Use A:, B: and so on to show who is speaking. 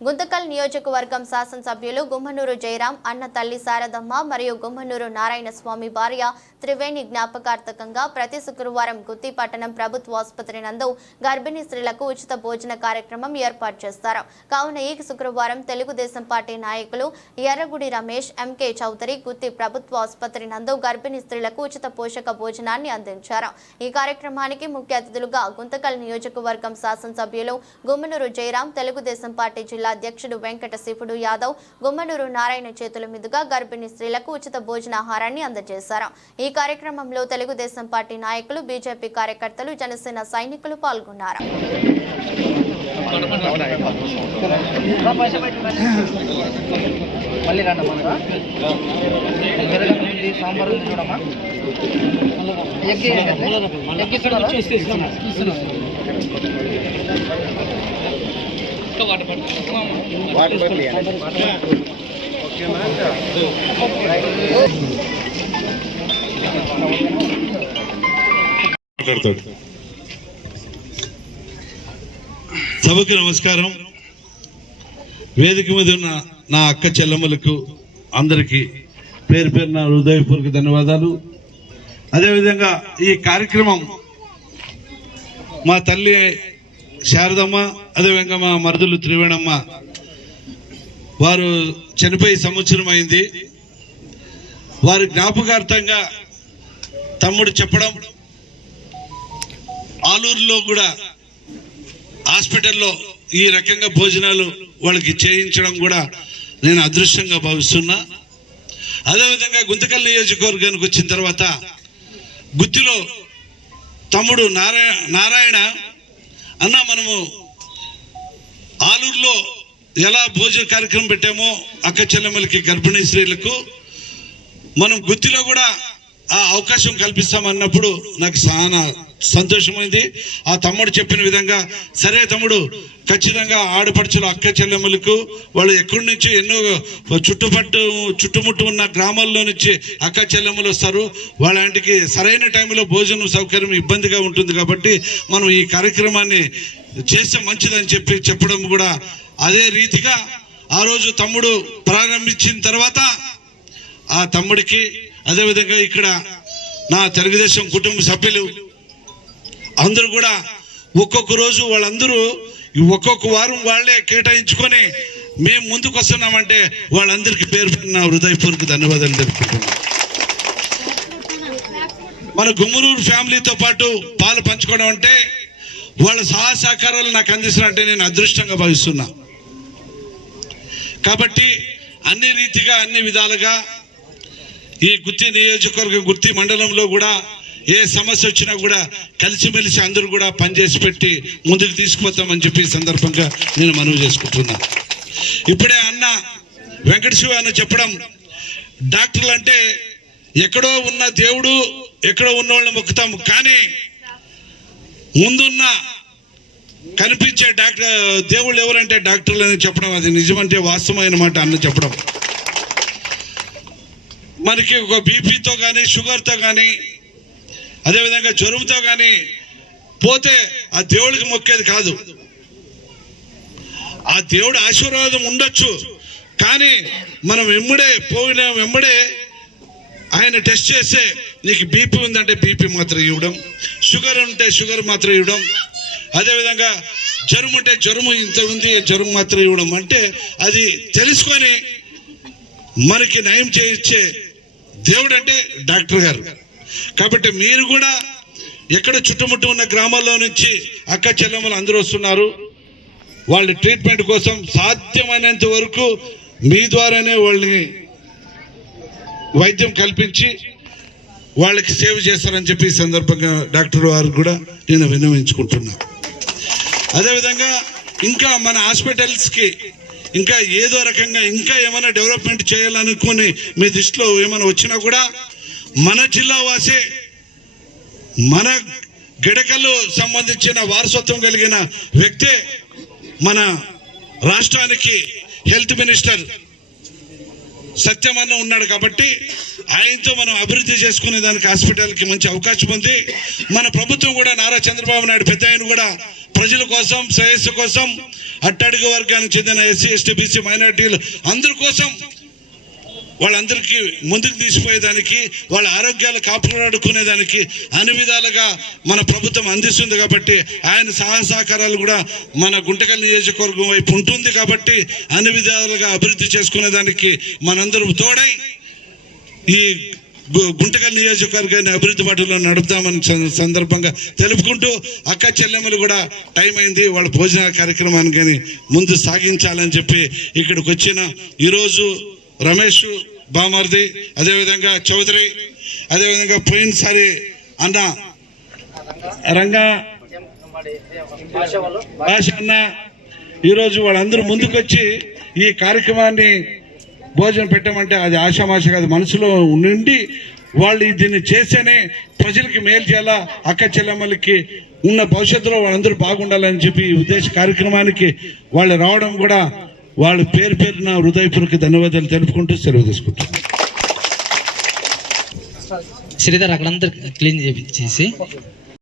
A: గుంతకల్ నియోజకవర్గం శాసనసభ్యులు గుమ్మనూరు జయరాం అన్న తల్లి శారదమ్మ మరియు గుమ్మనూరు నారాయణ స్వామి భార్య త్రివేణి జ్ఞాపకార్థకంగా ప్రతి శుక్రవారం గుత్తి పట్టణం ప్రభుత్వ ఆసుపత్రి నందు గర్భిణీ స్త్రీలకు ఉచిత భోజన కార్యక్రమం ఏర్పాటు చేస్తారు. కావున ఈ శుక్రవారం తెలుగుదేశం పార్టీ నాయకులు ఎర్రగుడి రమేష్ ఎంకే చౌదరి గుత్తి ప్రభుత్వ ఆసుపత్రి నందు గర్భిణీ స్త్రీలకు ఉచిత పోషక భోజనాన్ని అందించారు. ఈ కార్యక్రమానికి ముఖ్య అతిథులుగా గుంతకల్ నియోజకవర్గం శాసనసభ్యులు గుమ్మనూరు జయరాం తెలుగుదేశం పార్టీ జిల్లా అధ్యక్షుడు వెంకట శివుడు యాదవ్ గుమ్మనూరు నారాయణ చేతుల మీదుగా గర్భిణీ స్త్రీలకు ఉచిత భోజనాహారాన్ని అందజేశారు ఈ కార్యక్రమంలో తెలుగుదేశం పార్టీ నాయకులు బీజేపీ కార్యకర్తలు జనసేన సైనికులు పాల్గొన్నారు
B: మళ్ళీ రండి మనగా ఉంది సాంబార్ ఉంది చూడమ్మా
C: మాట్లాడతాడు. సభకు నమస్కారం. వేదిక మీద ఉన్న నా అక్క చెల్లెమ్మలకు అందరికీ పేరు పేరు నా హృదయపూర్వక ధన్యవాదాలు. అదేవిధంగా ఈ కార్యక్రమం మా తల్లి శారదమ్మ అదేవిధంగా మా మరుదులు త్రివేణమ్మ. వారు చనిపోయి సంవత్సరం అయింది. వారి జ్ఞాపకార్థంగా తమ్ముడు చెప్పడం ఆలూరులో కూడా హాస్పిటల్లో ఈ రకంగా భోజనాలు వాళ్ళకి చేయించడం కూడా నేను అదృష్టంగా భావిస్తున్నా. అదేవిధంగా గుంతకల్ నియోజకవర్గానికి వచ్చిన తర్వాత గుత్తిలో తమ్ముడు నారాయణ నారాయణ అన్న మనము ఆలూరులో ఎలా భోజన కార్యక్రమం పెట్టామో అక్క చెల్లెమ్మలకి గర్భిణీ స్త్రీలకు మనం గుత్తిలో కూడా ఆ అవకాశం కల్పిస్తామన్నప్పుడు నాకు చాలా సంతోషమైంది. ఆ తమ్ముడు చెప్పిన విధంగా సరే తమ్ముడు ఖచ్చితంగా ఆడపడుచులు అక్క చెల్లెమ్మలకు వాళ్ళు ఎక్కడి నుంచి ఎన్నో చుట్టుపట్టు చుట్టుముట్టు ఉన్న గ్రామాల్లో నుంచి అక్క చెల్లెమ్మలు వస్తారు. వాళ్ళంటికి సరైన టైంలో భోజనం సౌకర్యం ఇబ్బందిగా ఉంటుంది కాబట్టి మనం ఈ కార్యక్రమాన్ని చేస్తే మంచిదని చెప్పి చెప్పడం కూడా అదే రీతిగా ఆ రోజు తమ్ముడు ప్రారంభించిన తర్వాత ఆ తమ్ముడికి అదేవిధంగా ఇక్కడ నా తెలుగుదేశం కుటుంబ సభ్యులు అందరూ కూడా ఒక్కొక్క రోజు వాళ్ళందరూ ఒక్కొక్క వారం వాళ్ళే కేటాయించుకొని మేము ముందుకు వస్తున్నామంటే వాళ్ళందరికీ పేరు పెట్టిన హృదయపూర్వక ధన్యవాదాలు తెలుపుకుంటున్నాం మన గుమ్మరూరు ఫ్యామిలీతో పాటు పాలు పంచుకోవడం అంటే వాళ్ళ సహాయ సహకారాలు నాకు అందిస్తున్నట్టే నేను అదృష్టంగా భావిస్తున్నా. కాబట్టి అన్ని రీతిగా అన్ని విధాలుగా ఈ గుత్తి నియోజకవర్గం గుత్తి మండలంలో కూడా ఏ సమస్య వచ్చినా కూడా కలిసిమెలిసి అందరూ కూడా పనిచేసి పెట్టి ముందుకు తీసుకుపోతామని చెప్పి సందర్భంగా నేను మనవి చేసుకుంటున్నా. ఇప్పుడే అన్న వెంకట శివ అన్న చెప్పడం డాక్టర్లు అంటే ఎక్కడో ఉన్న దేవుడు ఎక్కడో ఉన్న వాళ్ళని మొక్కుతాము. కానీ ముందున్న కనిపించే డాక్టర్ దేవుళ్ళు ఎవరంటే డాక్టర్లు అని చెప్పడం అది నిజమంటే వాస్తవమైన మాట అన్న చెప్పడం. మనకి ఒక బీపీతో కానీ షుగర్తో కానీ అదేవిధంగా జ్వరంతో కానీ పోతే ఆ దేవుడికి మొక్కేది కాదు. ఆ దేవుడి ఆశీర్వాదం ఉండొచ్చు కానీ మనం వెంబడే పోయిన వెంబడే ఆయన టెస్ట్ చేస్తే నీకు బీపీ ఉందంటే బీపీ మాత్రం ఇవ్వడం షుగర్ ఉంటే షుగర్ మాత్రం ఇవ్వడం అదేవిధంగా జ్వరం ఉంటే జ్వరం ఇంత ఉంది జ్వరం మాత్రం ఇవ్వడం అంటే అది తెలుసుకొని మనకి నయం చేయించే దేవుడు అంటే డాక్టర్ గారు. కాబట్టి మీరు కూడా ఎక్కడ చుట్టుముట్టు ఉన్న గ్రామాల్లో నుంచి అక్క చెల్లెమ్మలు అందరూ వస్తున్నారు. వాళ్ళ ట్రీట్మెంట్ కోసం సాధ్యమైనంత వరకు మీ ద్వారానే వాళ్ళని వైద్యం కల్పించి వాళ్ళకి సేవ చేస్తారని చెప్పి ఈ సందర్భంగా డాక్టర్ వారు కూడా నేను విన్నవించుకుంటున్నా. అదేవిధంగా ఇంకా మన హాస్పిటల్స్కి ఇంకా ఏదో రకంగా ఇంకా ఏమైనా డెవలప్మెంట్ చేయాలనుకుని మీ దృష్టిలో ఏమైనా వచ్చినా కూడా మన జిల్లా వాసే మన గిడకలు సంబంధించిన వారసత్వం కలిగిన వ్యక్తే మన రాష్ట్రానికి హెల్త్ మినిస్టర్ సత్యమన్న ఉన్నాడు కాబట్టి ఆయనతో మనం అభివృద్ధి చేసుకునే దానికి హాస్పిటల్కి మంచి అవకాశం ఉంది. మన ప్రభుత్వం కూడా నారా చంద్రబాబు నాయుడు పెద్ద ఆయన కూడా ప్రజల కోసం శ్రేయస్సు కోసం అట్టడుగు వర్గానికి చెందిన ఎస్సీ ఎస్టీ బీసీ మైనార్టీలు అందరి కోసం వాళ్ళందరికీ ముందుకు తీసిపోయేదానికి వాళ్ళ ఆరోగ్యాలు కాపాడుకునేదానికి అన్ని విధాలుగా మన ప్రభుత్వం అందిస్తుంది కాబట్టి ఆయన సహసహకారాలు కూడా మన గుంటకల్ నియోజకవర్గం వైపు ఉంటుంది కాబట్టి అన్ని విధాలుగా అభివృద్ధి చేసుకునేదానికి మనందరం తోడై ఈ గు- గుంటకల్ నియోజకవర్గాన్ని అభివృద్ధి బాటలో నడుపుతామని సందర్భంగా తెలుపుకుంటూ అక్క చెల్లెమ్మలు కూడా టైం అయింది వాళ్ళ భోజన కార్యక్రమాన్ని కానీ ముందు సాగించాలని చెప్పి ఇక్కడికి వచ్చిన ఈరోజు రమేష్ బామర్ది అదేవిధంగా చౌదరి అదేవిధంగా పోయినసారి అన్న రంగా భాష అన్న ఈరోజు వాళ్ళందరూ ముందుకొచ్చి ఈ కార్యక్రమాన్ని భోజనం పెట్టమంటే అది ఆషామాష కాదు మనసులో నుండి వాళ్ళు దీన్ని చేస్తేనే ప్రజలకి మేలు చేయాలా అక్క చెల్లెమ్మలకి ఉన్న భవిష్యత్తులో వాళ్ళందరూ బాగుండాలని చెప్పి ఈ ఉద్దేశ కార్యక్రమానికి వాళ్ళు రావడం కూడా వాళ్ళ పేరు పేరున హృదయపూర్వక ధన్యవాదాలు తెలుపుకుంటూ సెలవు తీసుకుంటారు
D: శ్రీధర్ అక్కడంతా క్లీన్ చేసి